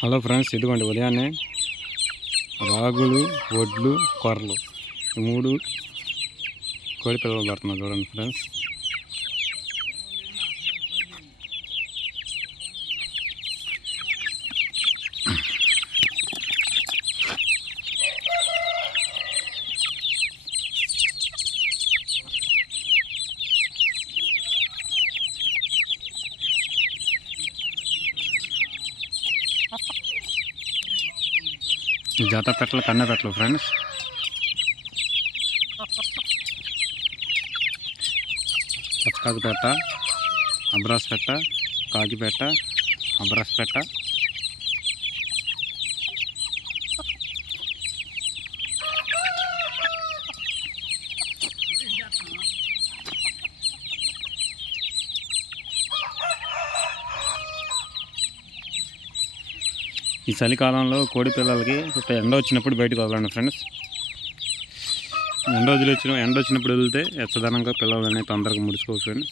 Hello friends ఇదిగోండి ఉదయాన్నే రాగులు వడ్లు కొర్రలు ఈ మూడు కోడి పిల్లలు పడుతున్నాయి చూడండి ఫ్రెండ్స్ ఈ జత పెట్టలు కన్న పెట్టలు ఫ్రెండ్స్ పచ్చకాకు పెట్ట అబ్రాస్ పెట్ట కాకి పెట్ట అబ్రాస్ పెట్ట. ఈ చలికాలంలో కోడి పిల్లలకి ఒక ఎండ వచ్చినప్పుడు బయటకు వదలండి ఫ్రెండ్స్. ఎండ వదిలి వచ్చిన ఎండ వచ్చినప్పుడు వెళ్తే ఎచ్చదనంగా పిల్లలు అనేవి తొందరగా ముడుచుకోవచ్చు ఫ్రెండ్స్.